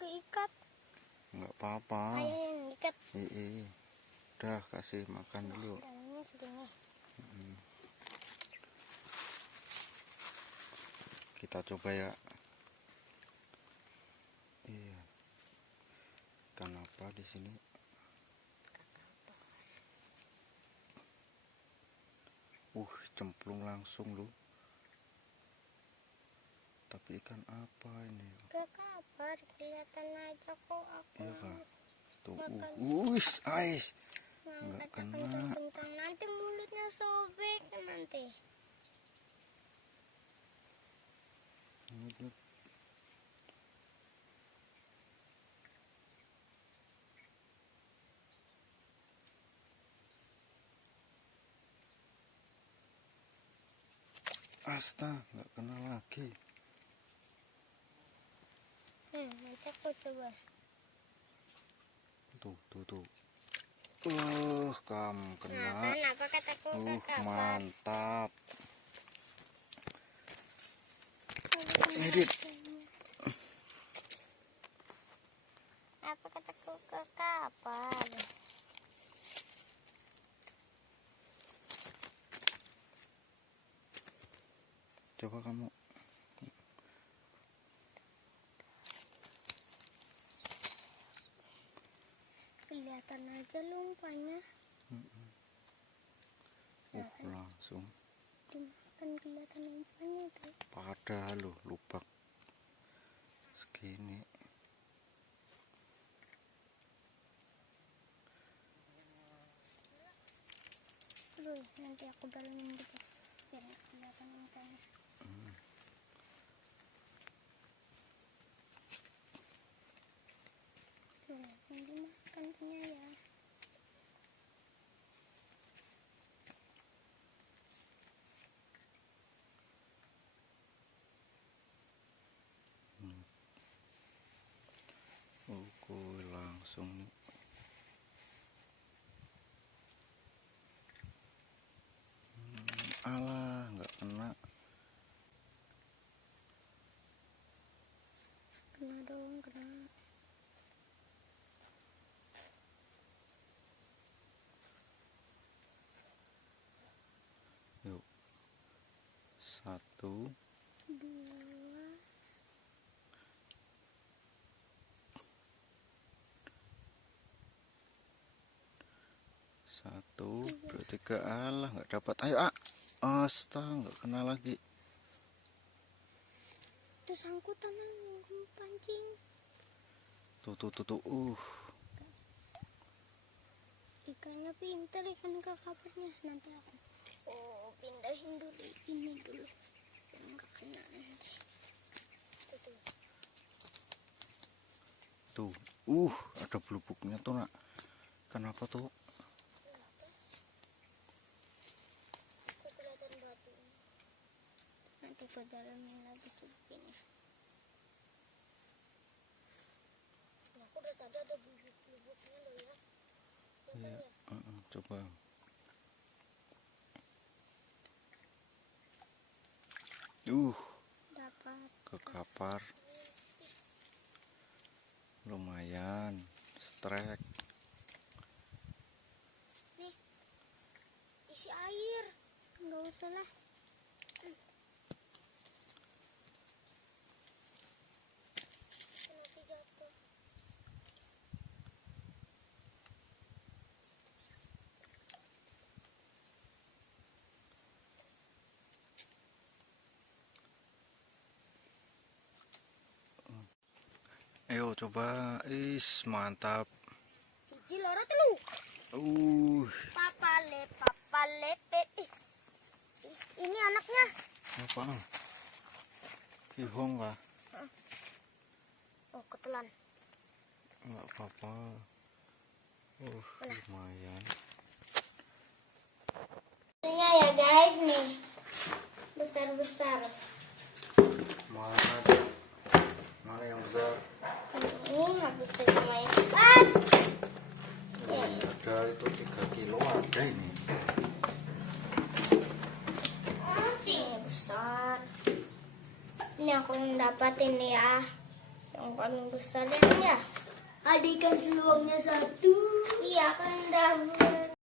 keikat. Nggak apa-apa. Ayo yang ikat. Udah kasih makan dulu. Dalamnya segini. Kita coba ya. Iya. Ikan apa di sini? Cemplung langsung loh. Tapi ikan apa ini? Kakapar, kelihatan aja kok aku. Iya kak. Tuh, Makan. ais. Nggak kena. kencang-kencang, nanti mulutnya sobek nanti. Astaga, nggak kena lagi. Nanti aku coba. Tuh. Kamu kena. Apa kataku kakapar? Mantap. Edit. Apa kataku kakapar? Coba kamu. Kelihatan aja lumpanya. Langsung. Dimakan kelihatan lumpanya tuh. Padahal loh lubang segini. Aduh, nanti aku dalamin dikit biar nggak kelihatan lumpanya. Tuh, langsung dimakan punya ya. Langsung nih. Alah, nggak kena. Kena dong, kena. Yuk. 1, 2, 1, 2, 3. Alah, nggak dapat. Ayo astaga, nggak kena lagi. itu sangkutan yang pancing. Tuh. Ikannya pintar, ikan kakaparnya. Nanti aku pindahin dulu ini dulu biar nggak kena nanti. Tuh, ada belubuknya tuh nak. Kenapa tuh? Kelihatan batu. Nanti aku dalamin lagi begini. Aku udah tadi ada bubuk-bubuknya loh ya. Iya, coba. Dapat. Kekapar. Lumayan. Strek. Nih, isi air. Nggak usah lah. Nanti jatuh. Ayo coba. Mantap. Siji loro telu. Papale. Ini anaknya. Apa? Kihong kah? Oh, ketelan. Nggak apa-apa. Lumayan. Ini ya guys nih. Besar-besar. Mana yang besar? Ini habis main. Ada itu 3 kilo ada ini. Ini besar. Ini aku yang dapat ini ya. Yang paling besar ini ya. Ada ikan seluangnya satu. Iya kan udah